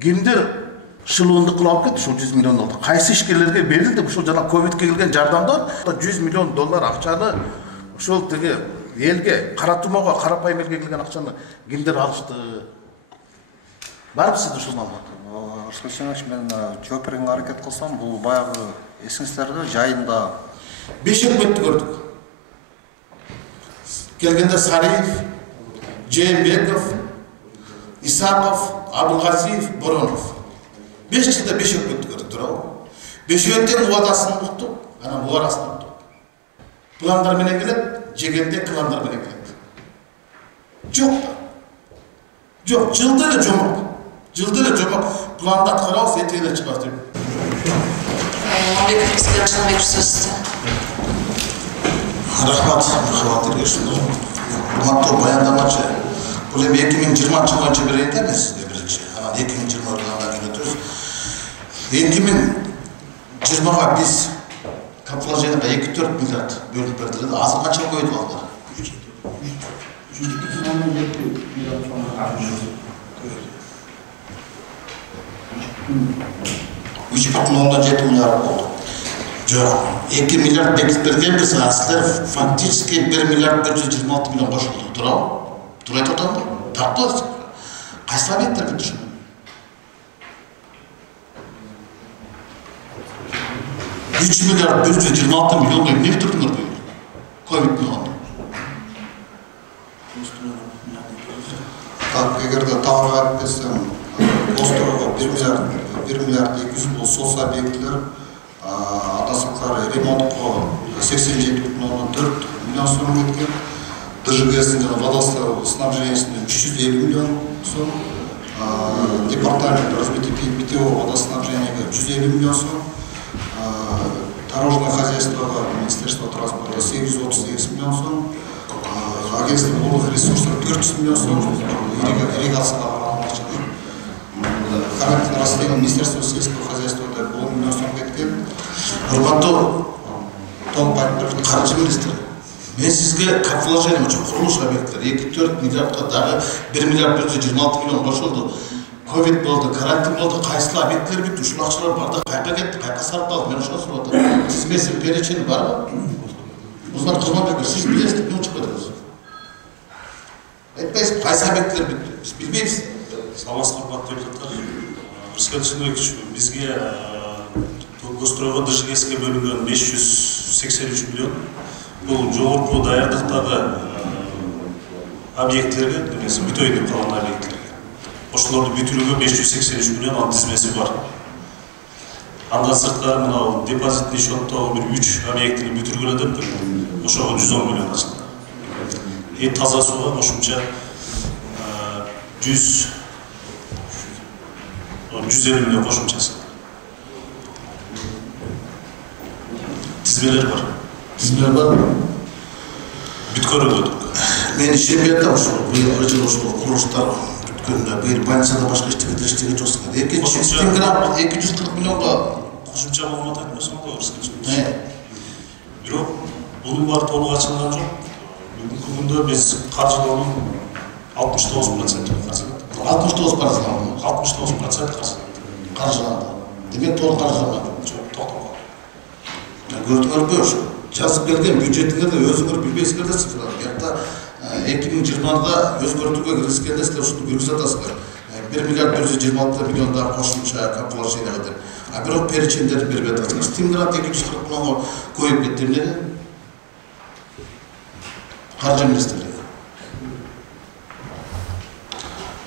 Кимдер шылуунду кылып кетти ушул 100 миллион доллар. Кайсы ишкерлерге берилди ушул жана ковидке келген жардамдар 100 миллион доллар акчаны ушул тиги элге каратумага карапайым элге келген акчаны кимдер алышты? Барбы сизде ушул маалымат? Рыскел Семенович, мен жооп берүүгө аракет кылсам, бул баягы эсиңиздерде жайында 5 өкмөттү көрдүк. Келгенде Сариев, Жээнбеков, Исаков, Абылгазиев, Боронов. 5 жылда 5 өкмөттү көрдүк, туурабы? 5-өттен убадасын уктук, анан убарасын уктук. Пландар менен келет, жегенде пландар менен келет. Жок да. Жок, жылда эле жомок. Жылда эле жомок. Планды аткарабыз, этең эле чыгат деп. Рахмат, Махаббат Ергешовна. Урматтуу баяндамачы. Бул эми 2020 жыл боюнча берейин да эмес сизге биринчи. Анан 2020 жылдан кийин өтөбүз. 2020га биз капиталжайга 2-4 миллиард бөлүп бердик. Азыр канча көйдү алар? 3,7 миллиард болду. Жок, 2 миллиард бекитип бергенбиз, а силер фактически 1 миллиард 426 миллион кошулду, туурабы? Туура айтып атамбы? Тактыңыз. Кайсы объекттер бүтү ушуну? 3 миллиард 426 миллионго эмне бүтүрдүңөр бул? Ковид болгондо. так, эгерде тагы айтып кетсем, Острого 1 миллиард 200 бул соц объектилер, атасыктары ремонтко 87,4 миллион сом кеткен. ДЖГСин жана водоснабжениесине 350 миллион сом. Департамент развития питьевого водоснабжения 150 миллион сом. Дорожное хозяйство Министерства транспорта 738 миллион сом. Агентство водных ресурсов 400 миллион сом. Ирригация характер растений Министерства сельского хозяйства 10 миллион сом кеткен. Урматтуу каржы министри, мен сизге капиталжайым үчүн курулуш объекттер 2-4 миллиардга дагы 1 миллиард 426 миллион кошулду. Ковид болду, карантин болду, кайсыл объекттер бүттү, ушул акчалар барды кайда кетти, кайда сарпталды, мен ошону сурап атам. Тизмеси перечени барбы? Узмат Кызматбеков, сиз билесиз, эмне чыгып кетиңиз? Айтпайсыз, кайсы объекттер бүттү? Биз билбейбиз. Саламатсыздар, урматтуу депутаттар. Рыскел Семенович, бизге Гостройго ДЖГСке бөлүнгөн 583 миллион. Бул жогорку даярдыктагы объектилерге, немесе бүтөйүн деп калган объектилерге. Ошолорду бүтүрүүгө 583 миллион анын тизмеси бар. Андан сырткары мына депозитный счеттогу бир 3 объектини бүтүргүлө деп ошого 110 миллион ачылды. Таза сууга кошумча 150 миллион кошумчасы. Тизмелер бар. Тизмелер бар. Бүткөрүлдү. Мен ишенбей атам ушул быйылкы жылы ушул курулуштар бүткөндө быйыл больницада башка иштеге жоксуга. 240 миллионго кошумча маалымат айтмасам да Рыскел. Бирок бунун баары толук ачылган жок. Бүгүнкү күндө биз каржылоонун 69% каржыланды. 69%. 69% каржыланды. Демек толук каржыланды. Жок, токтогон. Көрдүңөрбү ушу жазып келген бюджетиңерде өзүңөр билбейсиңер да цифралар. Буякта 2020-да өзгөртүүгө киргизгенде силер ушуну көргөзүп атасыздар. 1 миллиард 426 миллион да кошумча капиталжайга деп. А бирок перечендерди бербей атасыңар. Тимират 240 миллионго коюп кетти эмнеге? Каржы министрлиги.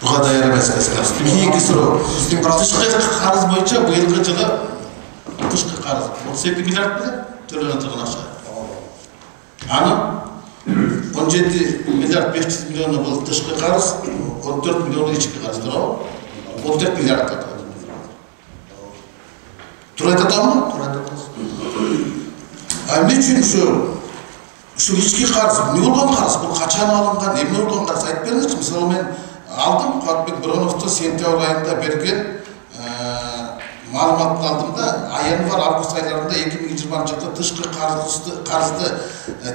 Буга даяр эмес эскерс. Кийинки суроо. Тышкы карыз боюнча быйылкы жылы тышкы карыз 32 миллиард беле төлөнө турган акча. Аны 17 миллиард 500 миллиону бул тышкы карыз, 14 миллиону ички карыз, туурабы? 14 миллиард атат. Туура айтатамбы? Туура айтасыз. Эмне үчүн ушул ички карыз, эмне болгон карыз? Бул качан алынган, эмне болгон карыз айтып бериңизчи. Мисалы мен алдым Куатбек Бороновду сентябрь айында берген маалыматын алдым да, январь август айларында 2020 жылда тышкы карызды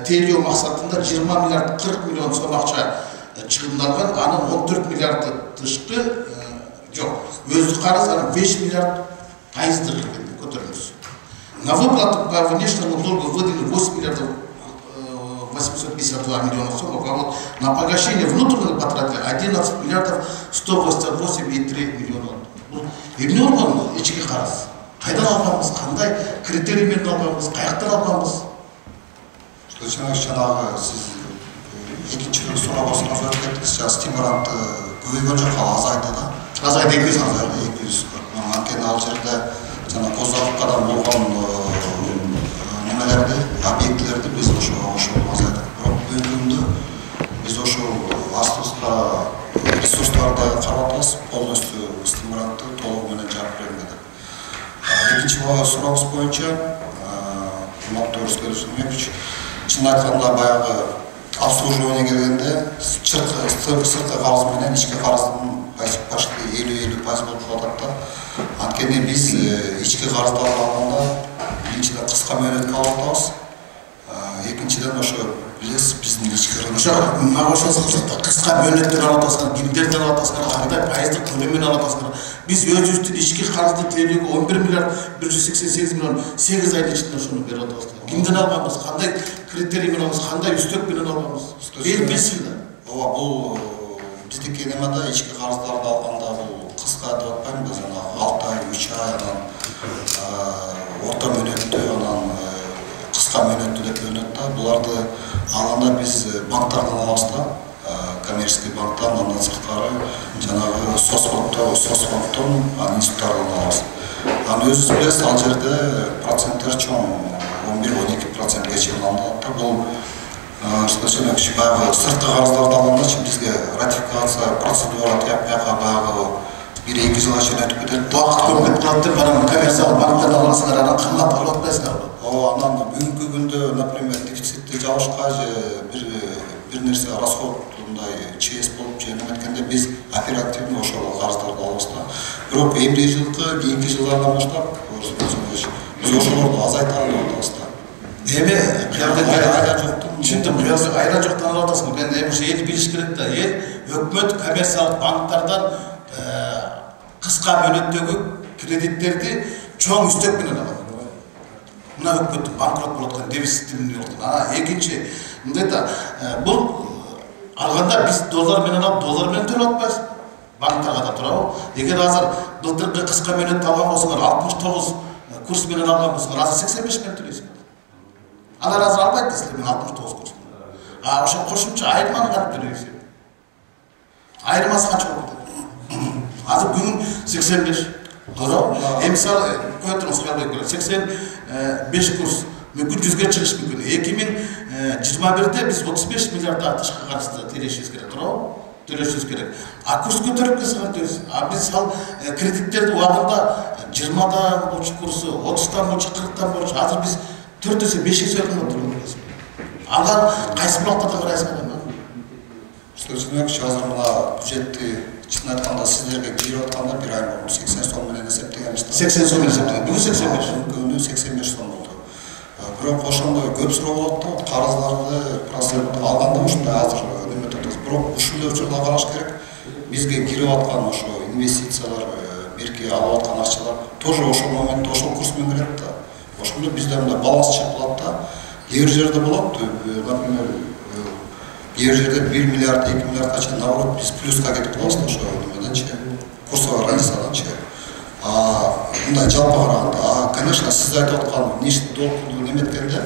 тейлөө максатында 20 миллиард 40 миллион сом акча чыгымдалган, анын 14 миллиарды тышкы, Жоқ, өзі қарыз 5 миллиард пайыздық көтеріліс. На выплату по внешнему долгу выдали 8 миллиардов 852 миллиона сомов, а вот на погашение внутренних потратили 11 миллиардов 188,3 миллиона. Емне олған ешке қарыз. Қайдан алғанбыз, қандай критериймен алғанбыз, қаяқтан алғанбыз? Жаңағы сіз екінші сұрақ осыны сөз кеттіңіз, стимулант көбейген жоқ, азайды да? Азайды 200 мың. Анкен ал жерде жаңа қозғалыққадан болған немелерді, объектілерді біз ошо азайды. Бірақ бүгінгі біз ошо астырысқа ресурстарды қаратыз, полностью стимулантты толығыменен жауап бермеді. Екінші сұрағыңыз бойынша, Мақтауырыс Келісімович, шын айтқанда баяғы обслуживание келгенде сыртқы қарыз менен ішкі қарыздың почти 50-50% болып қалады да. Анткени біз ішкі қарызды алғанда біріншіден қысқа мөөнөткө алып атабыз. Екіншіден ошо билесиз биздин ішкі қысқа мөөнөттөн алып атасыңар, кимдерден алып атасыңар, кандай пайыздык көлөмүн алып атасыңар. Біз өзүбүздүн ішкі қарызды төлөөгө 11 миллиард 188 миллион 8 айдын ичинде ошону берип атабыз. Кимден алганбыз, кандай критерий менен алганбыз, кандай үстөк менен алганбыз? Билсин да. Ооба, бул биздики немада ички карыздарды алганда бул кыска деп атпаймынбы, жанагы 6 ай, 3 ай, анан орто мөөнөттүү, анан кыска мөөнөттүү деп бөлүнөт да. Буларды алганда биз банктардан алабыз да, коммерческий банктан, андан сырткары жанагы соцфонддон, институттардан алабыз. Анан өзүңүз билесиз, ал жерде проценттер чоң 11-12%ге чейин алынат да. Бул баягы сырткы карыздарды алганда бизге ратификация процедура тияпка баягы 1-2 жылга чейин өтүп кетет. Убакыт көп кетип калат деп, анан коммерциялык банктардан алсаңар, анан кымбат алып атпайсыңарбы? Ооба, анан бүгүнкү күндө, например, дефицитти жабышка же бир нерсе расходундай чейс болуп же эметкенде биз оперативно ошол карыздарды алабыз да. Бирок эмне жылкы, кийинки жылдардан баштап биз ошолорду азайталы деп атабыз да. Эми айра жоктун түшүндүм, айра жоктон алып атасың. Эми ошо эл билиш керек да. Эл өкмөт коммерциялык банктардан кыска мөөнөттөгү кредиттерди чоң үстөк менен алат. Мына өкмөттүн банкрот болуп аткан, дефицитин болуп. Экинчи, мындай да, бул алганда биз доллар менен алып, доллар менен төлөп атпайбыз. Банктарга да турабы? Эгер азыр былтыркы кыска мөөнөттү алган болсоңор 69 курс менен алган болсоңор, азыр 85 менен төлөйсүңөр. Алар азыр албайт да силер менен 69 курс. Ошо кошумча айырманы кантип төлөйсүз? Айырмасы канча болуп кетет? Азыр бүгүн 85. Туурабы? Мисалы кое турсуңар 85 курс мүмкүн 100ге чыгыш мүмкүн. 2021-де биз 35 миллиард тышкы карызды төлөшүбүз керек, туурабы? Төлөшүбүз керек. Курс көтөрүп кетсе кантебиз? Биз кредиттерди убагында 20-дан болчу курсу, 30-дан болчу, 40-тан болчу. Азыр биз 4 есе 5 есе өтүп турабыз. Алар кайсы булактардан карайсыңар? Сөзүнөкчү азыр мына бюджетти чын айтканда сиздерге кирип атканда бир ай мурун 80 сом менен эсептегенбиз. 80 сом менен эсептеген. Бүгүн 85. Бүгүн 85 сом болду. Бирок ошондой көп суроо болот да, карыздарды процент алганда ушундай азыр неме турабыз. Бирок ушундай учурда караш керек. Бизге кирип аткан ошо инвестициялар, берки алып аткан акчалар тоже ошол моментте ошол курс менен келет да. Ошондо бизде мындай баланс чыгып да. Кээ бир жерде болот, например, кээ бир жерде 1 миллиард, 2 миллиардга чейин наоборот биз плюска кетип калабыз да ошо немеденчи, курсовой разницаданчы. Мындай жалпы караганда, конечно, сиз айтып аткан внешний долгду неметкенде,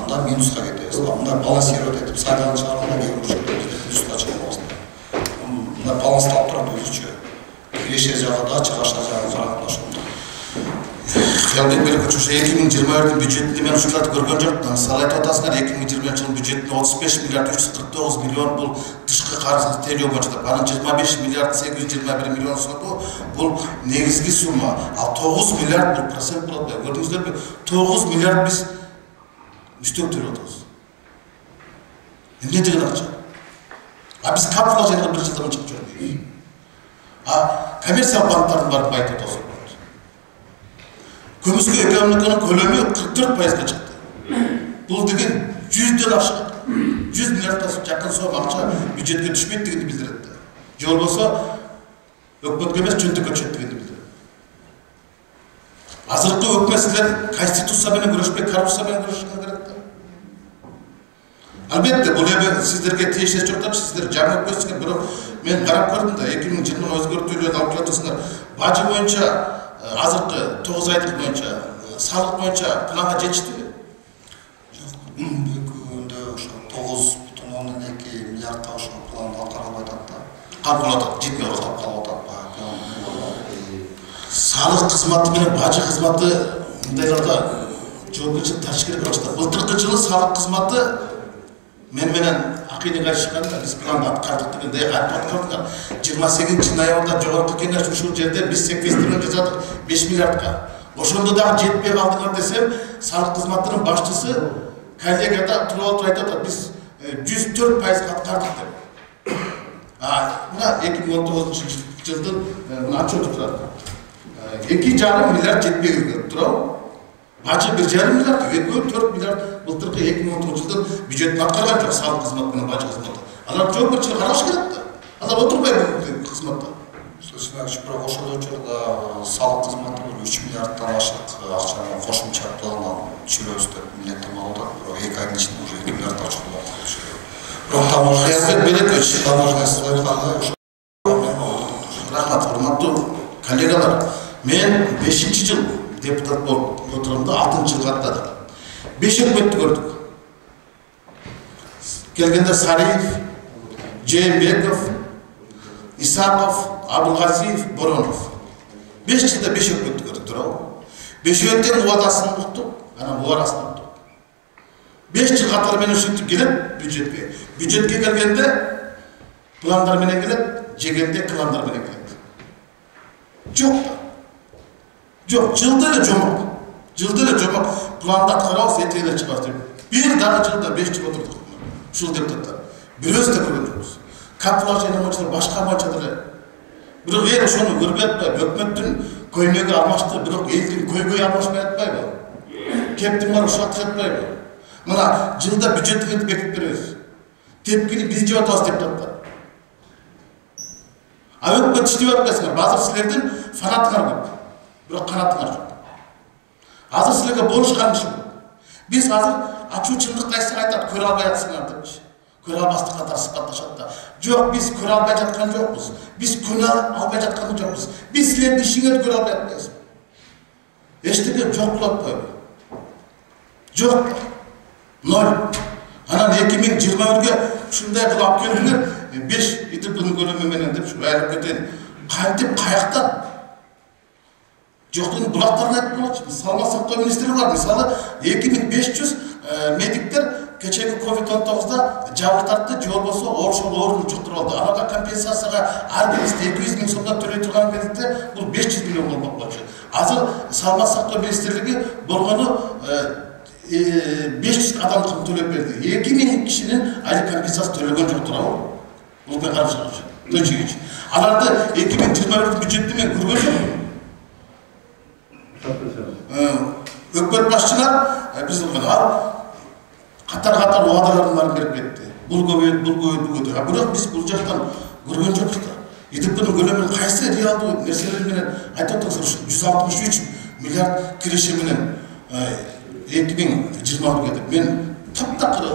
анда минуска кетебиз. Мындай балансировать этип сайдан чыгарганда кээ бир жерде бизде плюска чыгабыз да. Мындай баланс алып турат өзүчө. Киреше жагы да, чыгаша жагы караганда ошондой. Кыялбек Берекович, 2021 бюджетинде мен ушуларды көргөн жокмун. Мисалы айтып атасыңар, 2020 жылдын бюджетинде 35 миллиард 349 миллион бул тышкы карызды төлөө боюнча. Анан 25 миллиард 821 миллион сомдо бул негизги сумма. Ал 9 миллиард бул процент болот. Көрдүңүздөрбү? 9 миллиард биз үстөк төлөп атабыз. Эмне деген акча? Биз капиталга бир жылдан чыгып жүрбөйбүз. Коммерциялык банктардын барып айтып атабыз. Көмүскө экономиканын көлөмү 44%га чыкты. Бул деген 100дөн ашык. 100 миллиарддан жакын сом акча бюджетке түшпөйт дегенди билдирет да. Же болбосо өкмөткө эмес чөнтөккө чөт дегенди билдирет. Азыркы өкмөт силер конституция менен күрөшпөй, коррупция менен күрөшүшүңөр керек да. Албетте, бул эми сиздерге тиешеси жок да, сиздер жаңы өкмөтсүңөр, бирок мен карап көрдүм да, 2020 өзгөртүүлөрдү алып келатсыңар. Бажы боюнча азыркы 9 айлык боюнча, салык боюнча планга жетиштиби? Бүгүндө ошо 9,2 миллиардка ошо план аткарылып атат да. Калып атат, жетпей калат. Калып атат. Салык кызматы менен бажы кызматы мындайларда жоопкерчилик тартыш керек болчу. Былтыркы жылы салык кызматы менен акыйдыга чыкканда биз планды аткардык дегенде айтып аткардык. 28 ноябрда жогорку кеңеш ушул жерде биз секвестрин жасадык 5 миллиардка. Ошондо дагы жетпей калдыңар десем, салык кызматынын башчысы коллегияда туруп айтып атат, биз 104% аткардык деп. Мына 2019 жылдын мына отчету турат. 2,5 миллиард жетпей келген турабы? Бажы 1,5 миллиард, 4 миллиард былтыркы 2019 жылдын бюджетин аткарган жок салык кызматы менен бажы кызматы. Алар жоопкерчилик караш керек да. Алар отурбай бул кызматта. Сөзсүз бирок ошол учурда салык кызматы 3 миллиарддан ашык акчаны кошумча пландан түшүрөбүз деп милдеттенме алып, бирок 2 айдын ичинде уже 2 миллиард ачылып калды. Бирок таможня Белекөч, таможнясыз айтканда ошо рахмат, урматтуу коллегалар. Мен 5-жыл депутат болуп отурганда 6-жыл каттадым. 5 өкмөттү көрдүк. Келгенде Сариев, Жээнбеков, Исаков, Абылгазиев, Боронов. 5 жылда 5 өкмөттү көрдүк турабы? 5-өттен убадасын уктук, анан убарасын уктук. 5 жыл катары менен ушинтип келет бюджетке. Бюджетке келгенде пландар менен келет, жегенде кландар менен келет. Жок да. Жок, жылда эле жомок. Жылда эле жомок планды аткарабыз, этене чыгабыз деп. Бир дагы жылда 5 жыл отурдук. Ушул депутаттар. Бирөөбүз да көргөн жокпуз. Капиталчылар боюнча башка амалчадар. Бирок эл ошону көрбөй атпайбы? Өкмөттүн көйнөгү алмашты, бирок элдин көйгөйү алмашпай атпайбы? Кептин бар ушатып жатпайбы? Мына жылда бюджетти бекитип беребиз. Тепкини биз жеп атабыз депутаттар. Өкмөт иштеп атпайсыңар. Азыр силердин фанатыңар көп. Бирок канатыңар жок. Азыр силерге болушкан иш. Биз азыр ачуу чындыкты айтсак айтат, көрө албай атсыңар депчи. Көрө албастык катары сыпатташат да. Жок, биз көрө албай жаткан жокпуз. Биз көрө албай жаткан жокпуз. Биз силердин ишиңерди көрө албай атпайбыз. Эчтеке жок болуп атпайбы? Жок. 0. Анан 2021-ге ушундай кылып алып келдиңер, 5 ИТПнын көлөмү менен деп ушу айлап кетейин. Кантип каяктан? Жоктун булактарын айтып болчу. Саламат сактоо министри бар. Мисалы 2500 медиктер кечеги COVID-19да жабыр тартты, же болбосо ошол оорууну жуктуруп алды. Аларга компенсацияга ар бирибизде 200 миң сомдон төлөй турган кезде бул 500 миллион болмок болчу. Азыр Саламат сактоо министрлиги болгону 500 адамдыкын төлөп берди. 2000 кишинин айлык компенсация төлөгөн жок турабы? Бул да карап чыгыш. Төнчүгүч. Аларды 2021 бюджетти мен көргөн жокмун. Өкмөт башчылар биз катар убадалардын баарын берип кетти. Бул көбөйөт, бул көбөйөт. Бирок биз бул жактан көргөн жокпуз да. ИТПнын көлөмүн кайсы реалдуу нерселер менен айтып атсаңыз, 163 миллиард киреше менен 2020 деп мен таптакыр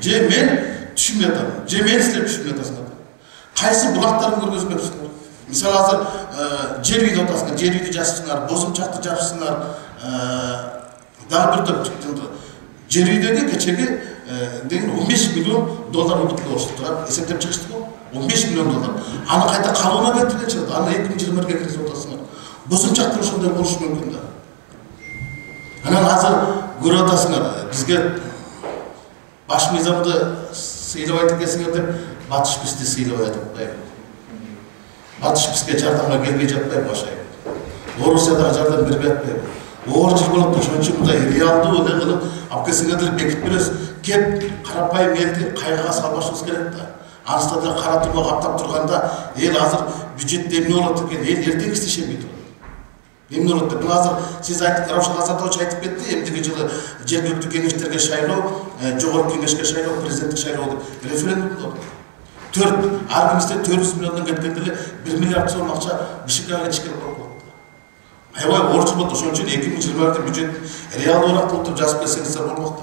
же мен түшүнбөй атам, же мен силер түшүнбөй атасыңар. Кайсы булактарын көргөзмөпсүңөр? Мисалы азыр жер үйдө атасыңар, жер үйдү жасасыңар, бозумчакты жасасыңар, дагы бир топ жер үйдөгү кечеги 15 миллион доллар үмүт болушту турат, эсептеп чыгыштı го. 15 миллион доллар. Аны кайта калууна келтирген чыгат. Аны 2020-ге киргизип атасыңар. Бозумчактыр ошондой болушу мүмкүн да. Анан азыр көрүп атасыңар, бизге баш мыйзамды сыйлабай келсиңер деп батыш бизди сыйлабай атпайбы. Батыш бизге жардамга келбей жатпайбы башайып. Орусияда жардам бербей атпайбы. Оор жыл болуп ошон үчүн мындай реалдуу эле кылып алып келсеңер бекитип беребиз. Кеп карапайым элди кайгыга салбашыбыз керек да. Анысында да кара турма каптап турганда эл азыр бюджетте эмне болот экен, эл эртең иштешемей турат. Эмне болот деп азыр сиз айтып, Равшан Азатович айтып кетти, эмдиги жылы жергиликтүү кеңештерге шайлоо, жогорку кеңешке шайлоо, президенттик шайлоо деп референдум болот. арбимизде 400 миллиондан кеткенде эле 1 миллиард сом акча БШКга ичкирип коюп коет. Аябай орчу болду. Ошон үчүн 2020 бюджет реалдуу ырактуу жазып берсеңиздер болмок да.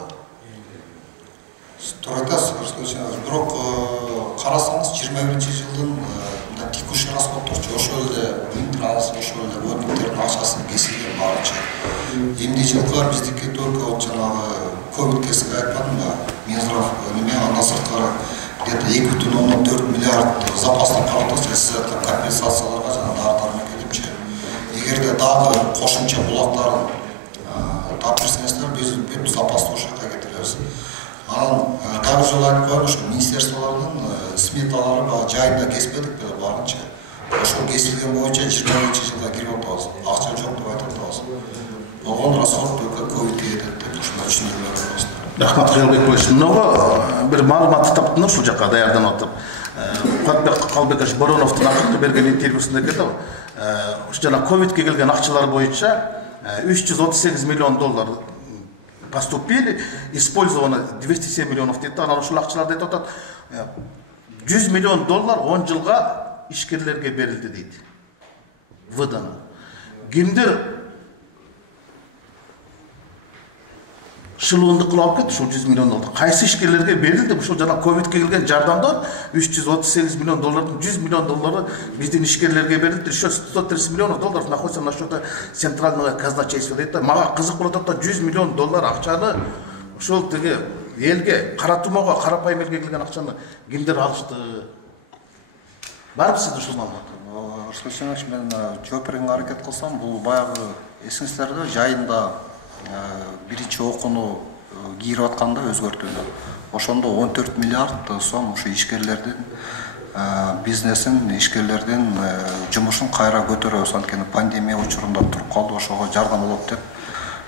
Туура айтасыз, бирок карасаңыз 21-жылдын текущий расходторчу ошол эле интранс, ошол эле өнүктөрдүн акчасы кесилген барынча. Эмне жылга биздики только вот жанагы ковид кесип айтпадымбы? Минздрав андан сырткары где-то 2,4 миллиард запастан каратасыз, сиз айткан компенсацияларга жана дары-дармек элипчи. Эгерде дагы кошумча булактарын таап берсеңиздер, биз бүт запасты ошол жака кетиребиз. Анан дагы жолу айтып коеюн, ошо министрликтардын сметалары жайында кеспедик беле барынча. Ошол кесилген боюнча 20-жылга кирип атабыз. Акча жок деп айтып атабыз. Болгон расход только ковидке кетет деп ушундай түшүндүрүп атабыз. Рахмат Кыялбекович. Мынага бир маалыматты таптыңар ушул жака даярданып атып. Куатбек Калбекович Бороновдун акыркы берген интервьюсунда кетип, ушу жана ковидке келген акчалар боюнча 338 миллион доллар поступили, использовано 207 миллионов дейт. Анан ушул акчаларды айтып атат. 100 миллион доллар 10 жылга ишкерлерге берилди дейт. Выдано. Кимдир шылуунду кылып кетти ушул 100 миллион доллар. Кайсы ишкерлерге берилди? Ушул жана ковидке келген жардамдан 338 миллион доллардын 100 миллион доллары биздин ишкерлерге берилди. Еще 130 миллионов долларов находится на счете центрального казначейства дейт. Мага кызык болуп атат, 100 миллион доллар акчаны ушул тиги элге, кара тумоого, карапайым элге келген акчаны кимдер алышты? Барбы сизде ушул маалымат? Арслан Семенович, мен жооп берүүгө аракет кылсам, бул баягы эсиңиздерде жайында биринчи окууну кийирип атканда өзгөртүүнү. Ошондо 14 миллиард сом ушу ишкерлердин бизнесин, ишкерлердин жумушун кайра көтөрөбүз, анткени пандемия учурунда туруп калды, ошого жардам болот деп.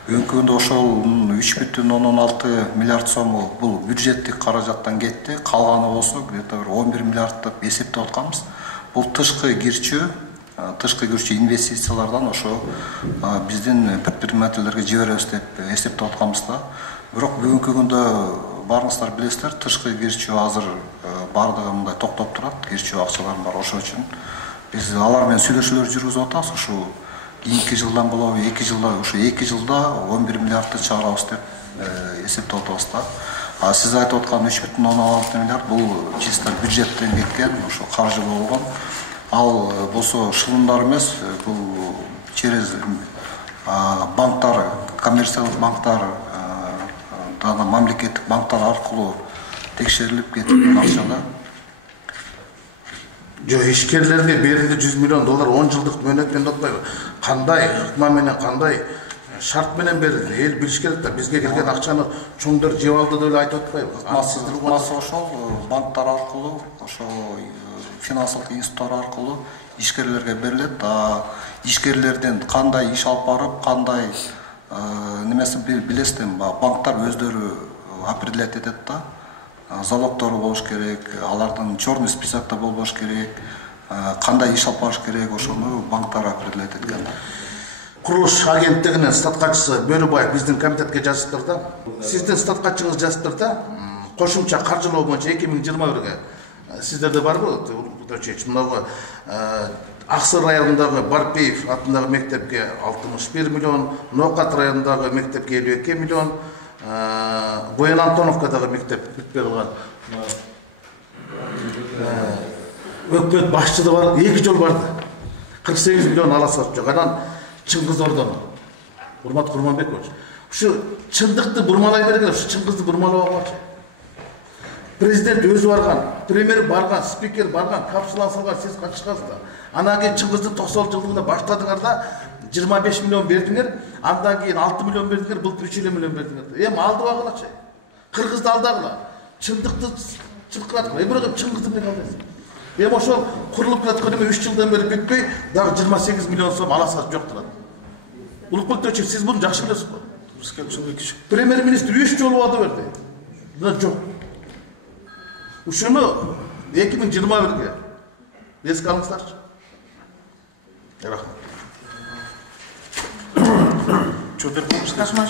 Бүгүнкү күндө ошол 3,16 миллиард сому бул бюджеттик каражаттан кетти. Калганы болсо где-то 11 миллиард деп эсептеп атканбыз. Бул тышкы кирчүү инвестициялардан ошо биздин предпринимательдерге жиберебиз деп эсептеп атканбыз да. Бирок бүгүнкү күндө баарыңыздар билесиздер, тышкы кирчүү азыр бардыгы мындай токтоп турат, кирчүү акчалар бар. Ошол үчүн биз алар менен сүйлөшүүлөр жүргүзүп атабыз. Ушу кийинки жылдан болобу, 2 жылда, ушу 2 жылда 11 миллиардты чыгарабыз деп эсептеп атабыз да. Сиз айтып аткан 3,16 миллиард бул чисто бюджеттен кеткен, ошо каржы болгон. Ал болсо шылымдар эмес, бул через банктар, коммерциялык банктар, жана мамлекеттик банктар аркылуу текшерилип кеткен акча да. Жок, ишкерлерге берилди 100 миллион доллар 10 жылдык мөөнөтпен деп атпайбы? Кандай ыкма менен, кандай шарт менен берилди? Эл билиш керек да, бизге келген акчаны чоңдор жеп алды деп айтып атпайбы? Ыкмасы ошол банктар аркылуу, ошо финансылык институттар аркылуу ишкерлерге берилет. Ишкерлерден кандай иш алып барып, кандай немесин билесиздер, банктар өздөрү определять этет да. Залогтору болуш керек, алардын черный списокто болбош керек, кандай иш алып барыш керек, ошону банктар определять эткен. Курулуш агенттигинин статкачысы Бөрүбаев биздин комитетке жазыптыр да. Сиздин статкачыңыз жазыптыр да. Кошумча каржылоо боюнча 2021-ге сиздерде барбы? Мынагы Аксыр районундагы Барпеев атындагы мектепке 61 миллион, Ноокат районундагы мектепке 52 миллион, Боян Антоновкадагы мектеп бүтпөй калган. Өкмөт башчысы бар, 2 жол барды. 48 миллион аласат жок. Анан Чыңгыз Ордон. Урмат Курманбекович. Ушу чындыкты бурмалай бергиле, ушу чыңгызды бурмалап алганчы. Президент өзү барган, премьер барган, спикер барган, капсула салган, сиз катышкансыздар. Анан кийин Чыңгыздын 90 жылдыгында баштадыңар да 25 миллион бердиңер, андан кийин 6 миллион бердиңер, былтыр 3 миллион бердиңер. Эми алды багылачы. Кыргызды алдагыла. Чындыкты чыркыраткыла. Бирок Чыңгызды мен алдайсың. Эми ошол курулуп жаткан эме 3 жылдан бери бүтпөй, дагы 28 миллион сом аласат жок турат. Улукбек Төчев, сиз буну жакшы билесизби? Премьер министр 3 жолу вада берди. Мына жок. Ушуну 2021-ге эске алыңыздарчы. Рахмат. Рахмат.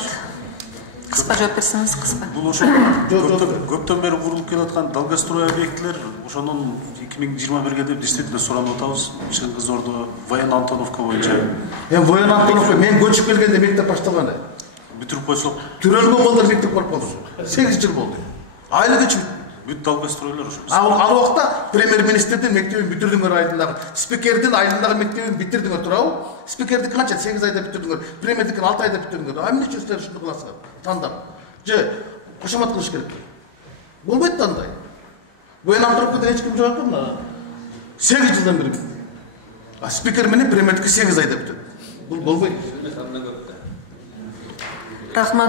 Кыска жооп берсеңиз, кыска. Бул ошо көптөн бери курулуп келаткан долгострой объектилер ошонун 2021-ге деп действительно суранып атабыз. Чыңгызордо Воен Антоновка боюнча. Воен Антоновка мен көчүп келгенде мектеп башталган. Бүтүрүп койсок, Төрөлгөн балдар мектеп барып калды. 8 жыл болду. Айлыгы чыгып. бүт долгостройлор ошо. Ал убакта премьер-министрдин мектебин бүтүрдүңөр айдындагы, спикердин айдындагы мектебин битирдиңер турабы? Спикердики канча 8 айда бүтүрдүңөр, премьердикин 6 айда бүтүрдүңөр. А эмне үчүн силер ушуну кыласыңар? Тандап. Же кошомат кылыш керек. Болбойт андай. Воен Антоновкадан эч ким жооп атпайбы? 8 жылдан бери. А спикер менен премьердики 8 айда бүтүрдү. Бул болбойт. Рахмат.